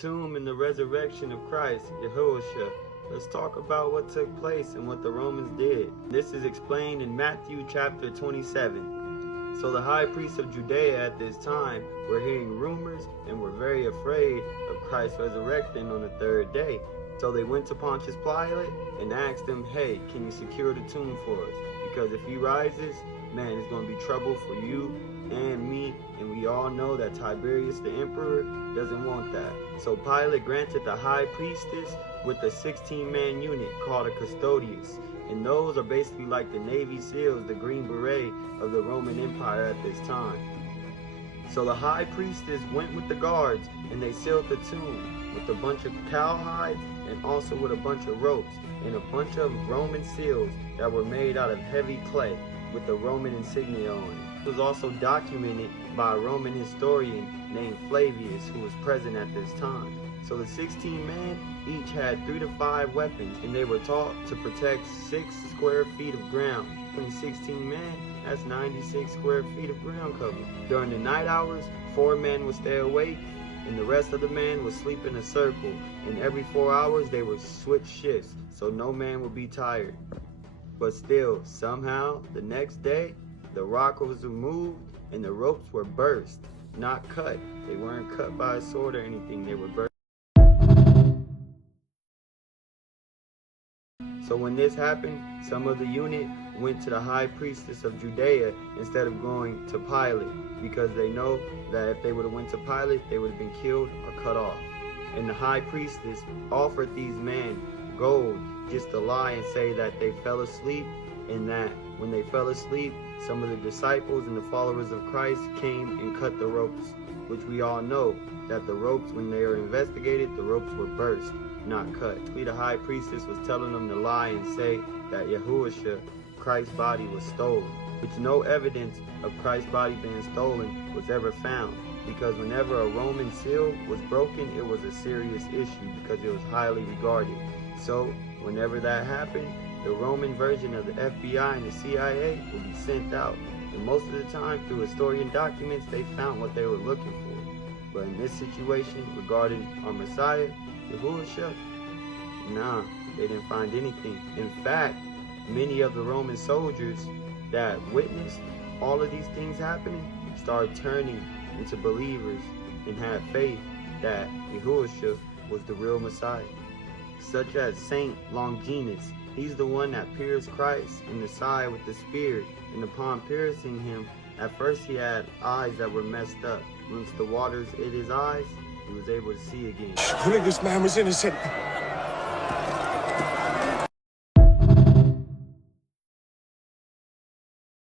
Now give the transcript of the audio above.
tomb and the resurrection of Christ, Yahushua, let's talk about what took place and what the Romans did. This is explained in Matthew chapter 27. So the high priests of Judea at this time were hearing rumors and were very afraid of Christ resurrecting on the third day. So they went to Pontius Pilate and asked him, hey, can you secure the tomb for us? Because if he rises, man, it's going to be trouble for you and me, and we all know that Tiberius the emperor doesn't want that. So Pilate granted the high priestess with a 16-man unit called a custodius, and those are basically like the Navy SEALs, the Green Beret of the Roman Empire at this time. So the high priestess went with the guards, and they sealed the tomb with a bunch of cowhides and also with a bunch of ropes and a bunch of Roman seals that were made out of heavy clay with the Roman insignia on it. It was also documented by a Roman historian named Flavius, who was present at this time. So the 16 men each had 3 to 5 weapons, and they were taught to protect 6 square feet of ground. Between 16 men, that's 96 square feet of ground cover. During the night hours, 4 men would stay awake, and the rest of the men would sleep in a circle. And every 4 hours, they would switch shifts, so no man would be tired. But still, somehow, the next day, the rock was removed and the ropes were burst, not cut. They weren't cut by a sword or anything, they were burst. So when this happened, some of the unit went to the high priestess of Judea instead of going to Pilate, because they know that if they would have went to Pilate, they would have been killed or cut off. And the high priestess offered these men gold just to lie and say that they fell asleep, and that when they fell asleep, some of the disciples and the followers of Christ came and cut the ropes, which we all know that the ropes, when they were investigated, the ropes were burst, not cut. The high priestess was telling them to lie and say that Yahushua, Christ's body, was stolen, which no evidence of Christ's body being stolen was ever found, because whenever a Roman seal was broken, it was a serious issue because it was highly regarded. So whenever that happened, the Roman version of the FBI and the CIA would be sent out. And most of the time, through historian documents, they found what they were looking for. But in this situation, regarding our Messiah, Yahushua, nah, they didn't find anything. In fact, many of the Roman soldiers that witnessed all of these things happening started turning into believers and had faith that Yahushua was the real Messiah. Such as Saint Longinus. He's the one that pierced Christ in the side with the spear, and upon piercing him, at first he had eyes that were messed up. Once the waters hit his eyes, he was able to see again. I believe this man was innocent.